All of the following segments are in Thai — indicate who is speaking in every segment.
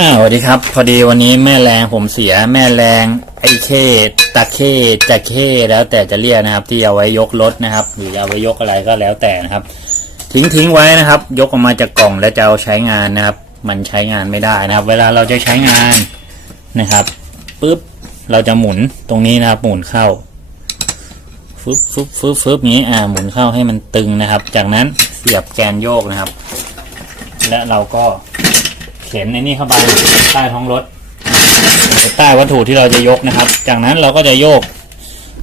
Speaker 1: อ่าสวัสดีครับ พอดีวันนี้แม่แรงผมเสียแม่แรงไอเคตะเคจะเคแล้วแต่จะเรียกนะครับ ที่เอาไว้ยกรถนะครับ หรือเอาไว้ยกอะไรก็แล้วแต่นะครับ ทิ้งทิ้งไว้นะครับ ยกออกมาจากกล่องแล้วจะเอาใช้งานนะครับ มันใช้งานไม่ได้นะครับ เวลาเราจะใช้งานนะครับปุ๊บเราจะหมุนตรงนี้นะครับ หมุนเข้าฟึบฟึบฟึบฟึบนี้อ่าหมุนเข้าให้มันตึงนะครับ จากนั้นเสียบแกนโยกนะครับ และเราก็ เข็นในนี่เข้าไปใต้ท้องรถใต้วัตถุที่เราจะยกนะครับ จากนั้นเราก็จะโยก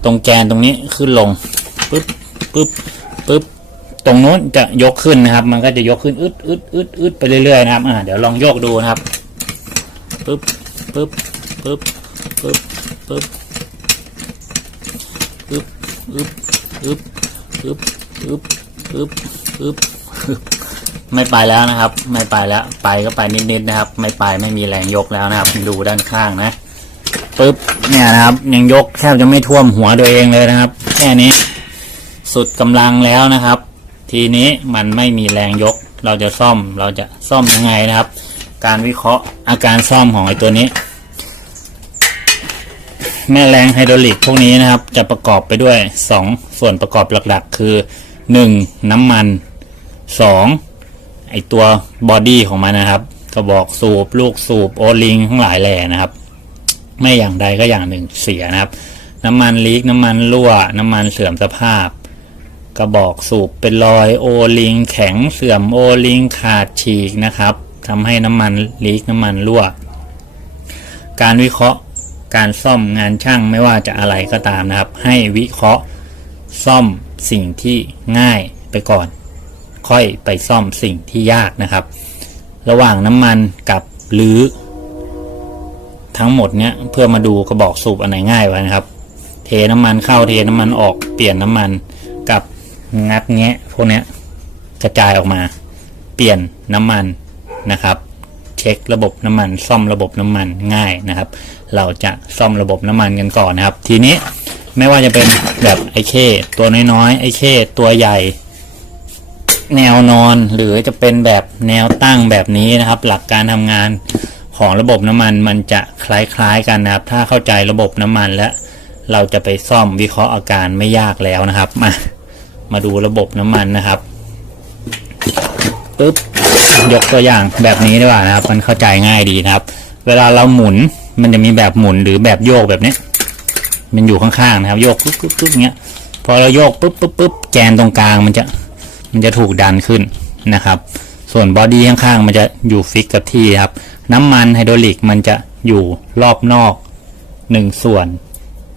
Speaker 1: ตรงแกนตรงนี้ขึ้นลงปึ๊บปึ๊บปึ๊บตรงนู้นจะยกขึ้นนะครับ มันก็จะยกขึ้นอึดอึดอึดอึดไปเรื่อยๆนะครับอ่าเดี๋ยวลองโยกดูนะครับปึ๊บปึ๊บปึ๊บปึ๊บปึ๊บปึ๊บปึ๊บปึ๊บปึ๊บปึ๊บปึ๊บปึ๊บปึ๊บ ไม่ไปแล้วนะครับ ไม่ไปแล้ว ไปก็ไปนิดๆนะครับ ไม่ไปไม่มีแรงยกแล้วนะครับ ดูด้านข้างนะปึ๊บเนี่ยนะครับ ยังยกแทบจะไม่ท่วมหัวตัวเองเลยนะครับ แค่นี้ สุดกำลังแล้วนะครับ ทีนี้มันไม่มีแรงยก เราจะซ่อมเราจะซ่อมยังไงนะครับ การวิเคราะห์อาการซ่อมของไอ้ตัวนี้ แม่แรงไฮดรอลิกพวกนี้นะครับ จะประกอบไปด้วยสองส่วนประกอบหลักๆ คือหนึ่งน้ำมันสอง ไอตัวบอดี้ของมันนะครับกระบอกสูบลูกสูบโอลิงทั้งหลายแหล่นะครับ ไม่อย่างใดก็อย่างหนึ่งเสียนะครับ น้ำมันลีกน้ำมันรั่ว น้ำมันเสื่อมสภาพ กระบอกสูบเป็นรอยโอลิงแข็งเสื่อมโอลิงขาดฉีกนะครับทำให้น้ำมันลีกน้ำมันรั่ว การวิเคราะห์การซ่อมงานช่างไม่ว่าจะอะไรก็ตามนะครับ ให้วิเคราะห์ซ่อมสิ่งที่ง่ายไปก่อน ค่อยไปซ่อมสิ่งที่ยากนะครับ ระหว่างน้ำมันกับหรือทั้งหมดเนี้ยเพื่อมาดูกระบอกสูบอันไหนง่ายกว่านะครับ เทน้ำมันเข้าเทน้ำมันออกเปลี่ยนน้ำมันกับงัดแงะพวกเนี้ยกระจายออกมา เปลี่ยนน้ำมันนะครับเช็คระบบน้ำมัน ซ่อมระบบน้ำมันง่ายนะครับ เราจะซ่อมระบบน้ำมันกันก่อนนะครับ ทีนี้ไม่ว่าจะเป็นแบบไอเคตัวน้อยๆไอเคตัวใหญ่ แนวนอน หรือจะเป็นแบบแนวตั้งแบบนี้นะครับ หลักการทำงานของระบบน้ำมันมันจะคล้ายๆกันนะครับ ถ้าเข้าใจระบบน้ำมันและเราจะไปซ่อมวิเคราะห์อาการไม่ยากแล้วนะครับ มา มาดูระบบน้ำมันนะครับปึ๊บยกตัวอย่างแบบนี้ดีกว่านะครับ มันเข้าใจง่ายดีนะครับ เวลาเราหมุนมันจะมีแบบหมุนหรือแบบโยกแบบนี้ มันอยู่ข้างๆนะครับ โยกปุ๊บปุ๊บปุ๊บเงี้ยพอเราโยกปุ๊บปุ๊บปุ๊บแกนตรงกลางมันจะ มันจะถูกดันขึ้นนะครับ ส่วนบอดี้ข้างๆมันจะอยู่ฟิกกับที่ครับ น้ำมันไฮดรอลิกมันจะอยู่รอบนอกหนึ่งส่วน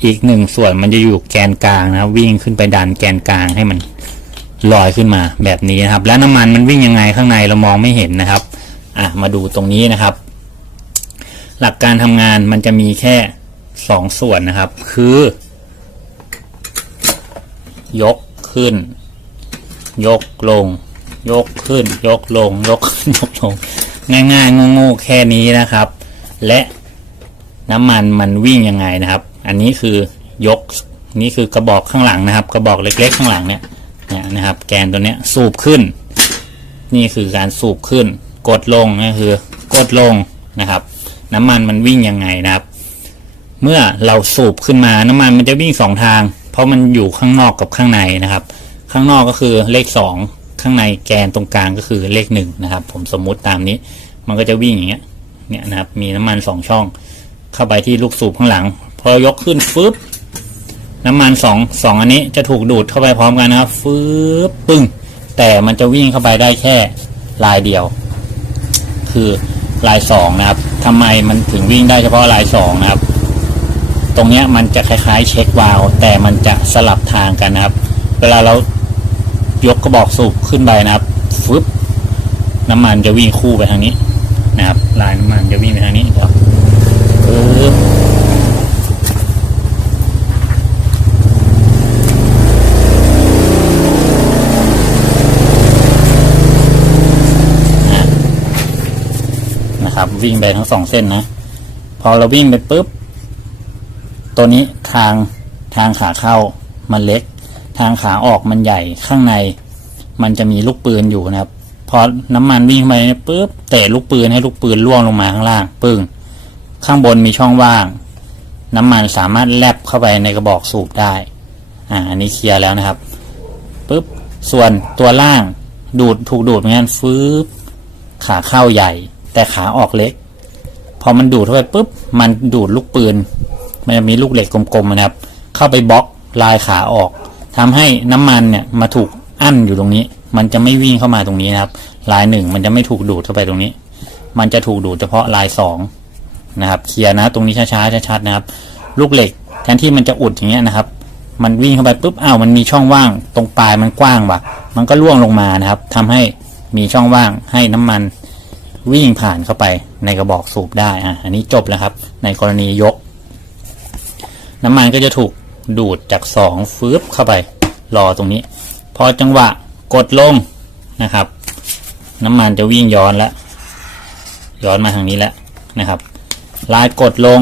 Speaker 1: อีกหนึ่งส่วนมันจะอยู่แกนกลางนะครับวิ่งขึ้นไปดันแกนกลางให้มันลอยขึ้นมาแบบนี้นะครับ แล้วน้ำมันมันวิ่งยังไงข้างในเรามองไม่เห็นนะครับอะมาดูตรงนี้นะครับ หลักการทำงานมันจะมีแค่สองส่วนนะครับ คือยกขึ้น ยกลง ยกขึ้น ยกลง ยกขึ้นยกลง ง่ายๆโง่ๆแค่นี้นะครับ และน้ำมันมันวิ่งยังไงนะครับ อันนี้คือยกนี่คือกระบอกข้างหลังนะครับ กระบอกเล็ก ๆ ข้างหลังเนี่ยนี่นะครับ แกนตัวเนี้ยสูบขึ้น นี่คือการสูบขึ้น กดลงนี่คือกดลงนะครับ น้ำมันมันวิ่งยังไงนะครับ เมื่อเราสูบขึ้นมาน้ำมันมันจะวิ่งสองทาง เพราะมันอยู่ข้างนอกกับข้างในนะครับ ข้างนอกก็คือเลขสองข้างในแกนตรงกลางก็คือเลขหนึ่งนะครับ ผมสมมุติตามนี้ มันก็จะวิ่งอย่างเงี้ย เนี่ยนะครับ มีน้ำมันสองช่อง เข้าไปที่ลูกสูบข้างหลัง พอยกขึ้นฟึบน้ำมันสองสองอันนี้จะถูกดูดเข้าไปพร้อมกันนะครับฟึบปึ้ง แต่มันจะวิ่งเข้าไปได้แค่ลายเดียว คือลายสองนะครับทำไมมันถึงวิ่งได้เฉพาะลายสองนะครับ ตรงเนี้ยมันจะคล้ายๆเช็ควาล์วแต่มันจะสลับทางกันนะครับ เวลาเรา ยกกระบอกสูบขึ้นไปนะครับฟึบน้ำมันจะวิ่งคู่ไปทางนี้นะครับ ลายน้ำมันจะวิ่งไปทางนี้ครับฟึบนะครับ วิ่งไปทั้งสองเส้นนะ พอเราวิ่งไปปุ๊บ ตัวนี้ทางทางขาเข้ามันเล็ก ทางขาออกมันใหญ่ข้างใน มันจะมีลูกปืนอยู่นะครับ พอน้ำมันวิ่งไปเนี่ยปุ๊บเตะลูกปืนให้ลูกปืนล่วงลงมาข้างล่างปึ้งข้างบนมีช่องว่าง น้ำมันสามารถแลบเข้าไปในกระบอกสูบได้อ่าอันนี้เคลียร์แล้วนะครับปุ๊บส่วนตัวล่างดูดถูกดูดเหมือนกันฟืบขาเข้าใหญ่ แต่ขาออกเล็ก พอมันดูดเข้าไปปุ๊บมันดูดลูกปืน มันจะมีลูกเหล็กกลมๆนะครับ เข้าไปบล็อกลายขาออก ทำให้น้ำมันเนี่ยมาถูกอั้นอยู่ตรงนี้ มันจะไม่วิ่งเข้ามาตรงนี้นะครับ ลายหนึ่งมันจะไม่ถูกดูดเข้าไปตรงนี้ มันจะถูกดูดเฉพาะลายสองนะครับเคลียร์นะตรงนี้ช้าๆชัดๆนะครับ ลูกเหล็กแทนที่มันจะอุดอย่างเงี้ยนะครับ มันวิ่งเข้าไปปุ๊บอ้าวมันมีช่องว่าง ตรงปลายมันกว้างว่ะ มันก็ล่วงลงมานะครับทำให้มีช่องว่างให้น้ำมันวิ่งผ่านเข้าไปในกระบอกสูบได้อะอันนี้จบแล้วครับ ในกรณียก น้ำมันก็จะถูก ดูดจากสองฟืบเข้าไป รอตรงนี้ พอจังหวะกดลงนะครับ น้ำมันจะวิ่งย้อนแล้ว ย้อนมาทางนี้แล้วนะครับ ลายกดลง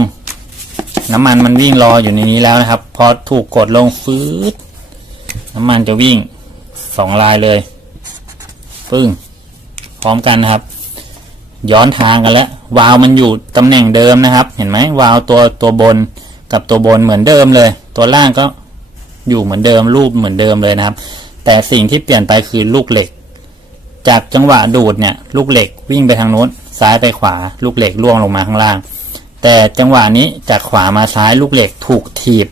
Speaker 1: น้ำมันมันวิ่งรออยู่ในนี้แล้วนะครับ พอถูกกดลงฟืดน้ำมันจะวิ่งสองลายเลย ปึ้ง พร้อมกันนะครับ ย้อนทางกันแล้ว วาล์วมันอยู่ตำแหน่งเดิมนะครับ เห็นไหมวาล์วตัวตัวบน กับตัวบนเหมือนเดิมเลย ตัวล่างก็อยู่เหมือนเดิมรูปเหมือนเดิมเลยนะครับ แต่สิ่งที่เปลี่ยนไปคือลูกเหล็ก จากจังหวะดูดเนี่ยลูกเหล็กวิ่งไปทางโน้นซ้ายไปขวา ลูกเหล็กล่วงลงมาข้างล่าง แต่จังหวะนี้จากขวามาซ้ายลูกเหล็กถูกถีบ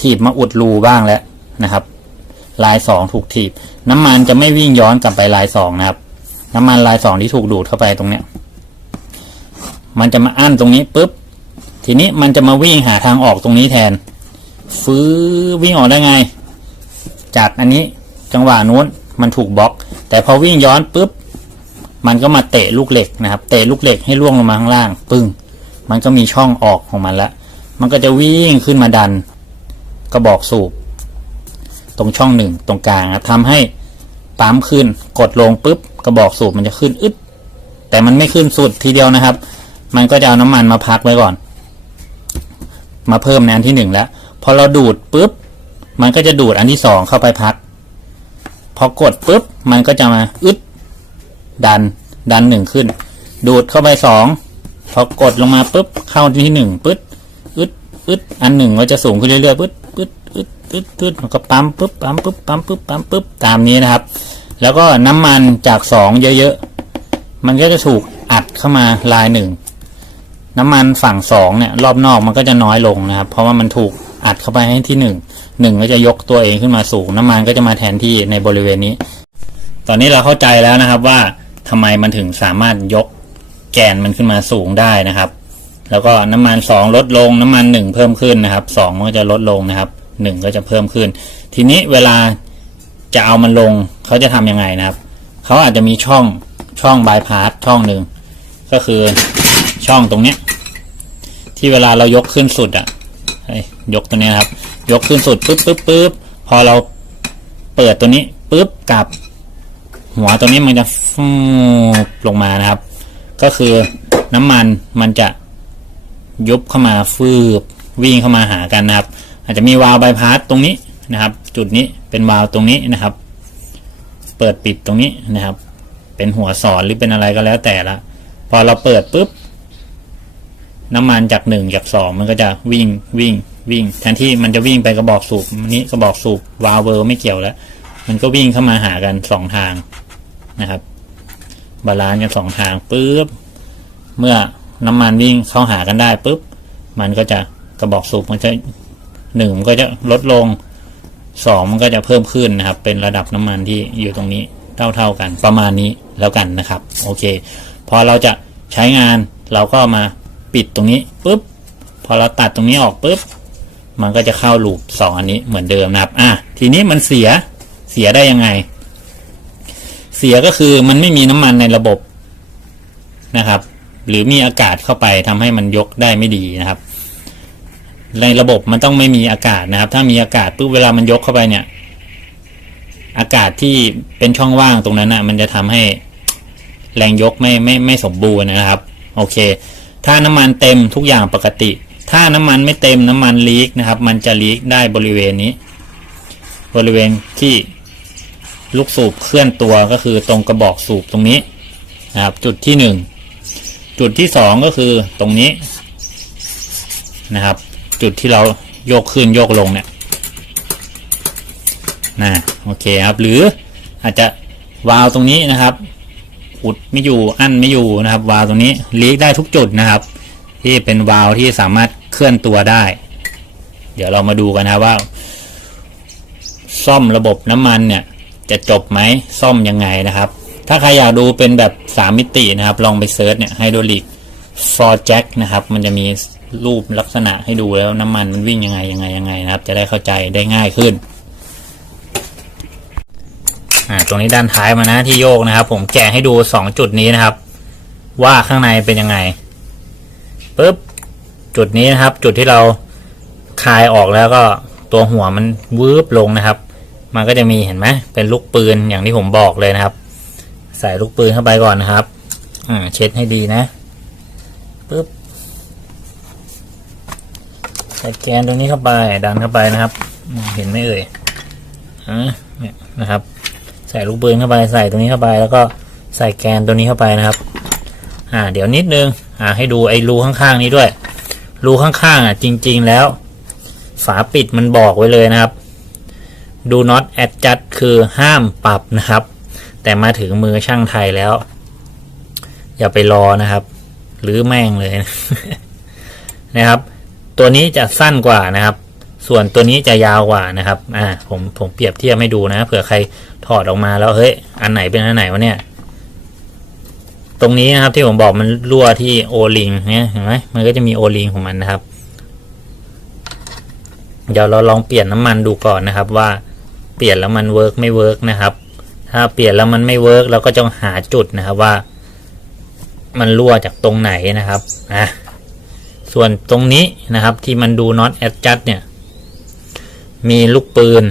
Speaker 1: ถีบมาอุดรูบ้างแล้วนะครับ ลายสองถูกถีบ น้ำมันจะไม่วิ่งย้อนกลับไปลายสองนะครับ น้ำมันลายสองที่ถูกดูดเข้าไปตรงเนี้ยมันจะมาอั้นตรงนี้ปุ๊บ ทีนี้มันจะมาวิ่งหาทางออกตรงนี้แทน ฟื้อวิ่งออกได้ไง จากอันนี้จังหวะนู้นมันถูกบล็อก แต่พอวิ่งย้อนปุ๊บ มันก็มาเตะลูกเหล็กนะครับ เตะลูกเหล็กให้ล่วงลงมาข้างล่าง ปึ้ง มันก็มีช่องออกของมันล้วมันก็จะวิ่งขึ้นมาดัน กระบอกสูบ ตรงช่องหนึ่งตรงกลางนะทำให้ปั๊มขึ้น กดลงปุ๊บ กระบอกสูบมันจะขึ้นอึดแต่มันไม่ขึ้นสุดทีเดียวนะครับ มันก็จะเอาน้ำมันมาพักไว้ก่อน มาเพิ่มในอันที่หนึ่งแล้ว พอเราดูดปุ๊บ มันก็จะดูดอันที่สองเข้าไปพัก พอกดปุ๊บ มันก็จะมาอึดดัน ดันหนึ่งขึ้น ดูดเข้าไปสองพอกดลงมาปุ๊บ เข้าที่หนึ่งปึ๊ดอึดอึดอันหนึ่งก็จะสูงขึ้นเรื่อยๆปึ๊ดปึ๊ดอึดอึดอึดมันก็ปั๊มปุ๊บปั๊มปุ๊บปั๊มปุ๊บปั๊มปุ๊บตามนี้นะครับ แล้วก็น้ำมันจากสองเยอะๆมันก็จะถูกอัดเข้ามาลายหนึ่ง น้ำมันฝั่งสองเนี่ยรอบนอกมันก็จะน้อยลงนะครับ เพราะว่ามันถูกอัดเข้าไปให้ที่หนึ่งหนึ่งก็จะยกตัวเองขึ้นมาสูงน้ำมันก็จะมาแทนที่ในบริเวณนี้ ตอนนี้เราเข้าใจแล้วนะครับว่าทำไมมันถึงสามารถยกแกนมันขึ้นมาสูงได้นะครับ แล้วก็น้ำมันสองลดลงน้ำมันหนึ่งเพิ่มขึ้นนะครับสองมันก็จะลดลงนะครับหนึ่งก็จะเพิ่มขึ้น ทีนี้เวลาจะเอามันลงเขาจะทำยังไงนะครับ เขาอาจจะมีช่องช่องบายพาสช่องหนึ่งก็คือ ช่องตรงเนี้ย ที่เวลาเรายกขึ้นสุดอะเฮ้ยกตัวเนี้ยครับ ยกขึ้นสุดปุ๊บปุ๊บปุ๊บพอเราเปิดตัวนี้ปุ๊บกลับ หัวตัวนี้มันจะฟูลงมานะครับ ก็คือน้ำมันมันจะยุบเข้ามาฟืบวิ่งเข้ามาหากันนะครับ อาจจะมีวาล์วใบพัดตรงนี้นะครับ จุดนี้เป็นวาล์วตรงนี้นะครับ เปิดปิดตรงนี้นะครับ เป็นหัวสอนหรือเป็นอะไรก็แล้วแต่ละ พอเราเปิดปุ๊บ น้ำมันจากหนึ่งจากสองมันก็จะวิ่งวิ่งวิ่ง แทนที่มันจะวิ่งไปกระบอกสูบนี้กระบอกสูบวาลเวอร์ไม่เกี่ยวแล้ว มันก็วิ่งเข้ามาหากันสองทางนะครับ บาลานซ์กันสองทางปุ๊บเมื่อน้ำมันวิ่งเข้าหากันได้ปุ๊บมันก็จะกระบอกสูบมันจะหนึ่งมันก็จะลดลงสองมันก็จะเพิ่มขึ้นนะครับ เป็นระดับน้ำมันที่อยู่ตรงนี้เท่าเท่าๆกันประมาณนี้แล้วกันนะครับ โอเค พอเราจะใช้งานเราก็มา ปิดตรงนี้ปุ๊บพอเราตัดตรงนี้ออกปุ๊บมันก็จะเข้าลูปสองอันนี้เหมือนเดิมนะครับ อะ ทีนี้มันเสีย เสียได้ยังไง เสียก็คือมันไม่มีน้ำมันในระบบนะครับ หรือมีอากาศเข้าไปทำให้มันยกได้ไม่ดีนะครับ ในระบบมันต้องไม่มีอากาศนะครับ ถ้ามีอากาศปุ๊บเวลามันยกเข้าไปเนี่ย อากาศที่เป็นช่องว่างตรงนั้นอนะมันจะทำให้แรงยกไม่ไม่ไม่สมบูรณ์นะครับ โอเค ถ้าน้ำมันเต็มทุกอย่างปกติ ถ้าน้ำมันไม่เต็มน้ำมันลีกนะครับ มันจะลีกได้บริเวณนี้ บริเวณที่ลูกสูบเคลื่อนตัวก็คือตรงกระบอกสูบตรงนี้นะครับ จุดที่หนึ่งจุดที่สองก็คือตรงนี้นะครับ จุดที่เราโยกขึ้นโยกลงเนี่ยนะโอเคครับ หรืออาจจะวาล์วตรงนี้นะครับ อุดไม่อยู่อั้นไม่อยู่นะครับ วาล์วตรงนี้ลีกได้ทุกจุดนะครับ ที่เป็นวาล์วที่สามารถเคลื่อนตัวได้ เดี๋ยวเรามาดูกันนะว่า ซ่อมระบบน้ำมันเนี่ย จะจบไหมซ่อมยังไงนะครับ ถ้าใครอยากดูเป็นแบบสามมิตินะครับ ลองไปเซิร์ชเนี่ยไฮดรอลิก for jack นะครับ มันจะมีรูปลักษณะให้ดูแล้วน้ำมันมันวิ่งยังไงยังไงยังไงนะครับ จะได้เข้าใจได้ง่ายขึ้น อ่าตรงนี้ด้านท้ายมานะที่โยกนะครับ ผมแกะให้ดูสองจุดนี้นะครับ ว่าข้างในเป็นยังไงปุ๊บจุดนี้นะครับ จุดที่เราคลายออกแล้วก็ตัวหัวมันวืบลงนะครับ มันก็จะมีเห็นไหมเป็นลูกปืนอย่างที่ผมบอกเลยนะครับ ใส่ลูกปืนเข้าไปก่อนนะครับอ่าเช็ดให้ดีนะปุ๊บใส่แกนตรงนี้เข้าไปดันเข้าไปนะครับอืมเห็นไหมเอ่ยอ่าเนี่ยนะครับ ใส่ลูกปืนเข้าไปใส่ตรงนี้เข้าไป แล้วก็ใส่แกนตัวนี้เข้าไปนะครับ อ่า เดี๋ยวนิดนึง อ่า ให้ดูไอ้รูข้างๆนี้ด้วย รูข้างๆอะ จริง ๆ แล้ว ฝาปิดมันบอกไว้เลยนะครับ do not adjust คือห้ามปรับนะครับ แต่มาถึงมือช่างไทยแล้ว อย่าไปรอนะครับ หรือแม่งเลยนะครับ ตัวนี้จะสั้นกว่านะครับ ส่วนตัวนี้จะยาวกว่านะครับอ่าผมผมเปรียบเทียบให้ดูนะเผื่อใครถอดออกมาแล้วเฮ้ยอันไหนเป็นอันไหนวะเนี่ย ตรงนี้นะครับที่ผมบอกมันรั่วที่โอลิงเนี่ยเห็นไหมมันก็จะมีโอลิงของมันนะครับ เดี๋ยวเราลองเปลี่ยนน้ำมันดูก่อนนะครับ ว่าเปลี่ยนแล้วมันเวิร์กไม่เวิร์กนะครับ ถ้าเปลี่ยนแล้วมันไม่เวิร์กเราก็จะหาจุดนะครับว่า มันรั่วจากตรงไหนนะครับอะส่วนตรงนี้นะครับที่มันดู not adjust เนี่ย มีลูกปืน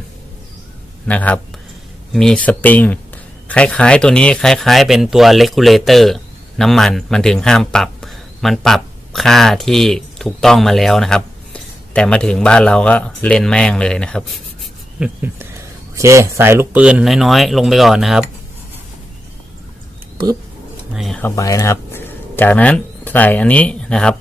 Speaker 1: นะครับ มีสปริง คล้ายๆ ตัวนี้คล้ายๆ เป็นตัว regulator น้ำมันมันถึงห้ามปรับ มันปรับค่าที่ถูกต้องมาแล้วนะครับ แต่มาถึงบ้านเราก็เล่นแม่งเลยนะครับ โอเค ใส่ลูกปืนน้อยๆ ลงไปก่อนนะครับปุ๊บนี่เข้าไปนะครับ จากนั้นใส่อันนี้นะครับ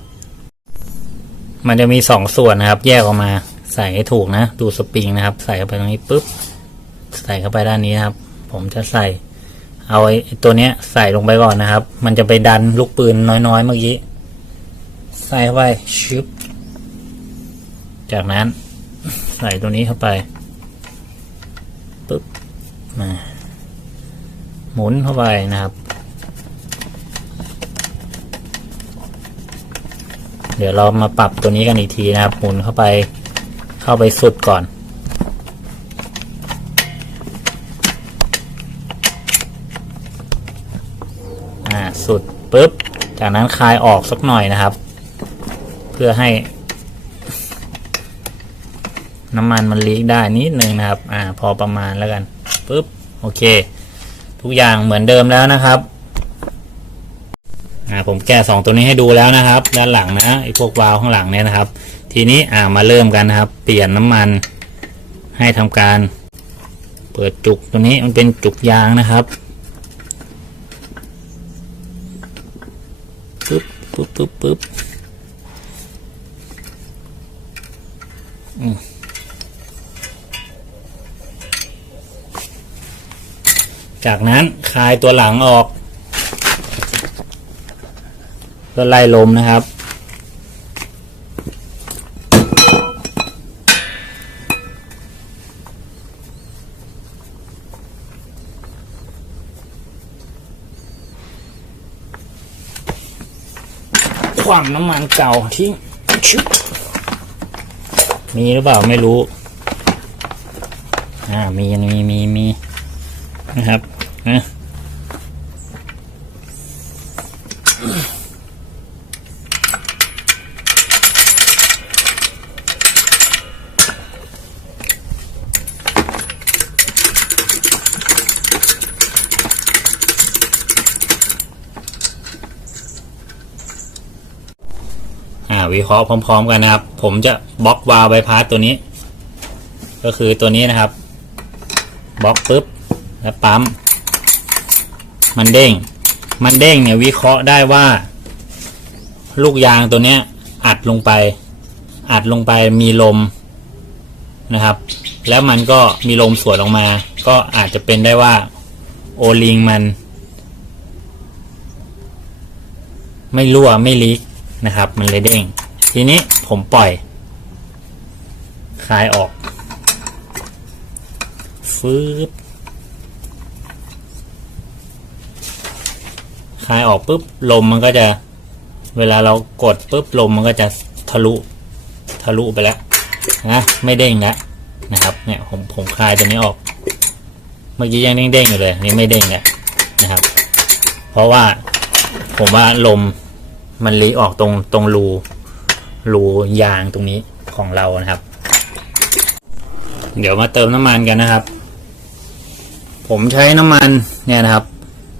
Speaker 1: มันจะมีสองส่วนนะครับ แยกออกมา ใส่ให้ถูกนะ ดูสปริงนะครับ ใส่เข้าไปตรงนี้ปุ๊บ ใส่เข้าไปด้านนี้นะครับ ผมจะใส่ เอาไอ้ตัวเนี้ยใส่ลงไปก่อนนะครับ มันจะไปดันลูกปืนน้อยๆเมื่อกี้ ใส่เข้าไปชึบ จากนั้นใส่ตัวนี้เข้าไปปุ๊บมาหมุนเข้าไปนะครับ เดี๋ยวเรามาปรับตัวนี้กันอีกทีนะครับ หมุนเข้าไป เข้าไปสุดก่อน อ่า สุดปุ๊บ จากนั้นคลายออกสักหน่อยนะครับ เพื่อให้ น้ำมันมันลีกได้นิดนึงนะครับ อ่า พอประมาณแล้วกันปุ๊บ โอเค ทุกอย่างเหมือนเดิมแล้วนะครับอ่าผมแก้สองตัวนี้ให้ดูแล้วนะครับ ด้านหลังนะไอ้พวกวาล์วข้างหลังเนี่ยนะครับ ทีนี้อ่ามาเริ่มกันนะครับ เปลี่ยนน้ำมันให้ทำการ เปิดจุกตัวนี้มันเป็นจุกยางนะครับปึ๊บปึ๊บปึ๊บปึ๊บจากนั้นคลายตัวหลังออกเพื่อไล่ลมนะครับ ค วามน้ำมันเก่าทิ้งชึบมีหรือเปล่าไม่รู้ อ่ามีมีมีมีนะครับนะ วิเคราะห์พร้อม ๆ กันนะครับ ผมจะบล็อกวาล์วใบพัดตัวนี้ ก็คือตัวนี้นะครับบล็อกปุ๊บแแล้วปั๊มมันเด้ง มันเด้งเนี่ยวิเคราะห์ได้ว่า ลูกยางตัวเนี้ย อัดลงไป อัดลงไปมีลมนะครับ แล้วมันก็มีลมสวนออกมา ก็อาจจะเป็นได้ว่าโอลิงมัน ไม่รั่วไม่ลีก นะครับ มันเลยเด้ง ทีนี้ผมปล่อย คลายออก ฟืบคลายออกปุ๊บลมมันก็จะ เวลาเรากดปุ๊บลมมันก็จะทะลุทะลุไปแล้วนะไม่เด้งแล้วนะครับเนี่ยผมผมคลายตัวนี้ออก เมื่อกี้ยังเด้งๆอยู่เลยนี่ไม่เด้งแล้วนะครับ เพราะว่าผมว่าลม มันลีออกตรงตรงรูรูยางตรงนี้ของเรานะครับ เดี๋ยวมาเติมน้ำมันกันนะครับ ผมใช้น้ำมันเนี่ยนะครับ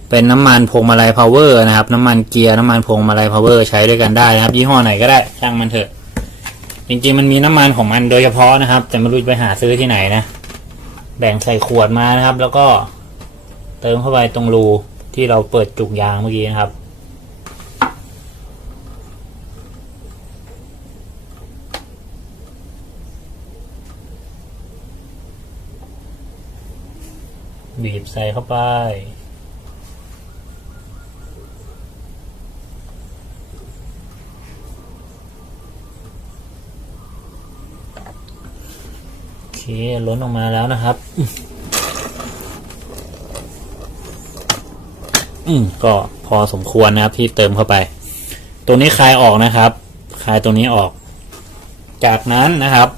Speaker 1: เป็นน้ำมันพวงมาลัยพาวเวอร์นะครับ น้ำมันเกียร์น้ำมันพวงมาลัยพาวเวอร์ใช้ด้วยกันได้นะครับ ยี่ห้อไหนก็ได้ช่างมันเถอะ จริงๆมันมีน้ำมันของมันโดยเฉพาะนะครับ แต่ไม่รู้ไปหาซื้อที่ไหนนะ แบ่งใส่ขวดมานะครับ แล้วก็เติมเข้าไปตรงรูที่เราเปิดจุกยางเมื่อกี้นะครับ บีบใส่เข้าไป โอเคล้นออกมาแล้วนะครับ อืมก็พอสมควรนะครับที่เติมเข้าไป ตัวนี้คลายออกนะครับ คลายตัวนี้ออก จากนั้นนะครับ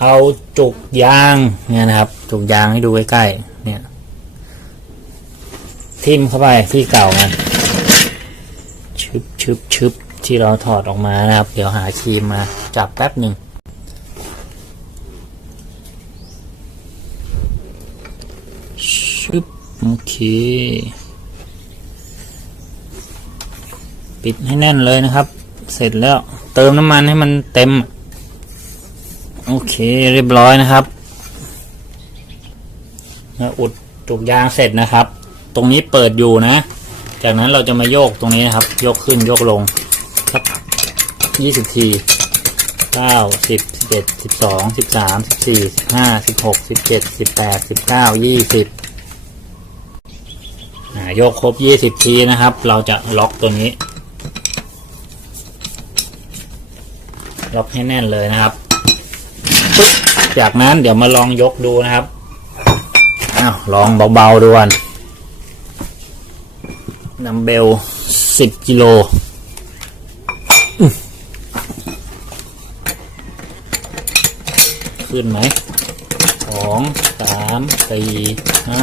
Speaker 1: เอาจุกยางเนี่ยนะครับ จุกยางให้ดูใกล้ๆเนี่ย ทิ่มเข้าไปที่เก่ามันชึบชึบชึบที่เราถอดออกมานะครับ เดี๋ยวหาครีมมาจับแป๊บหนึ่งชึบโอเคปิดให้แน่นเลยนะครับ เสร็จแล้วเติมน้ำมันให้มันเต็ม โอเคเรียบร้อยนะครับ อุดจุกยางเสร็จนะครับ ตรงนี้เปิดอยู่นะ จากนั้นเราจะมาโยกตรงนี้นะครับ โยกขึ้นโยกลงสักยี่สิบทีเก้าสิบสิบเอ็ดสิบสองสิบสามสิบสี่สิบห้าสิบหกสิบเจ็ดสิบแปดสิบเก้ายี่สิบโยกครบยี่สิบทีนะครับ เราจะล็อกตัวนี้ ล็อกให้แน่นเลยนะครับจากนั้นเดี๋ยวมาลองยกดูนะครับ อ้าวลองเบาๆดูก่อนนัมเบลสิบกิโลขึ้นไหมสองสามสี่ห้า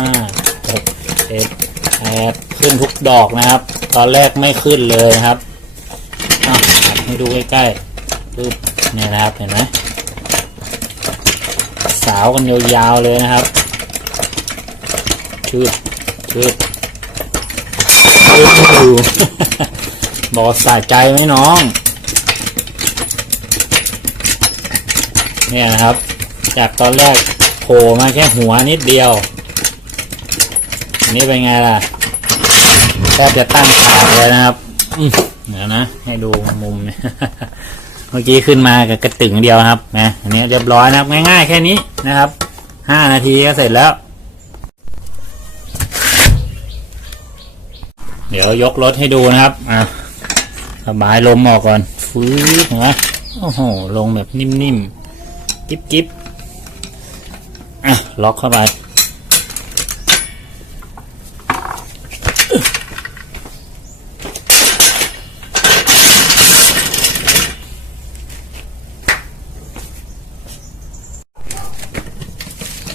Speaker 1: หกเจ็ดแปดขึ้นทุกดอกนะครับ ตอนแรกไม่ขึ้นเลยนะครับอะหัดให้ดูใกล้ๆปึ๊บเนี่ยนะครับเห็นไหมสาวกันยาวๆเลยนะครับ ชืดชืดชืดดูบอกสะใจไหมน้อง เนี่ยนะครับ จากตอนแรกโผล่มาแค่หัวนิดเดียว อันนี้เป็นไงล่ะแทบจะตั้งฉากเลยนะครับเดี๋ยวนะ ให้ดูมุมเนี่ยเมื่อกี้ขึ้นมากับกระตึงเดียวครับนะอันนี้เรียบร้อยนะครับ ง่ายๆแค่นี้นะครับห้านาทีก็เสร็จแล้ว เดี๋ยวยกรถให้ดูนะครับ อะระบายลมออกก่อนฟื้นนไหมโอ้โห ลงแบบนิ่มๆ กิ๊บๆอะ ล็อกเข้าไป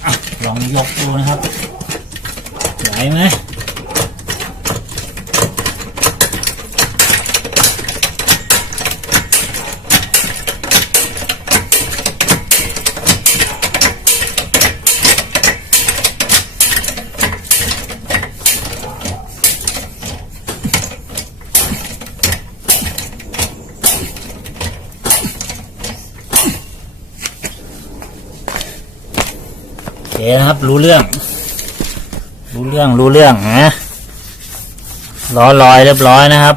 Speaker 1: อะลองยกดูนะครับ ไหวไหม เคนะครับ รู้เรื่อง รู้เรื่องรู้เรื่องนะล้อลอยเรียบร้อยนะครับ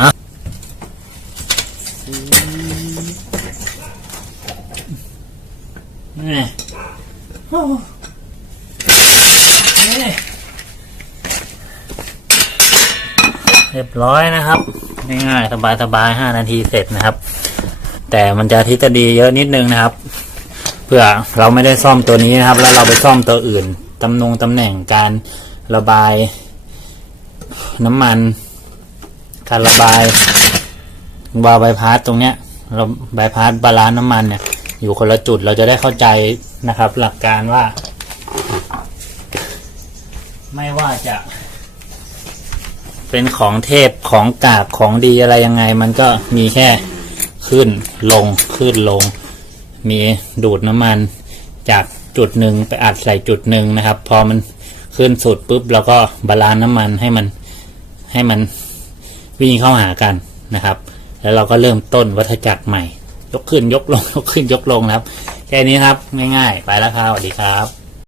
Speaker 1: อะนี่โอ้นี่เรียบร้อยนะครับ ง่ายๆ สบายๆห้านาทีเสร็จนะครับ แต่มันจะทฤษฎีเยอะนิดนึงนะครับ เพื่อเราไม่ได้ซ่อมตัวนี้นะครับ แล้วเราไปซ่อมตัวอื่นตำแหน่งตำแหน่งการระบายน้ำมัน การระบายวาล์วใบพัดตรงเนี้ยเราใบพัดบาลานน้ำมันเนี่ยอยู่คนละจุดเราจะได้เข้าใจนะครับ หลักการว่า ไม่ว่าจะ เป็นของเทพของกากของดีอะไรยังไง มันก็มีแค่ขึ้นลงขึ้นลง มีดูดน้ำมันจากจุดหนึ่งไปอัดใส่จุดหนึ่งนะครับ พอมันขึ้นสุดปุ๊บเราก็บาลานซ์น้ำมันให้มันให้มันวิ่งเข้าหากันนะครับ แล้วเราก็เริ่มต้นวัฏจักรใหม่ ยกขึ้นยกลงยกขึ้นยกลงนะครับ แค่นี้ครับง่ายๆ ไปแล้วครับสวัสดีครับ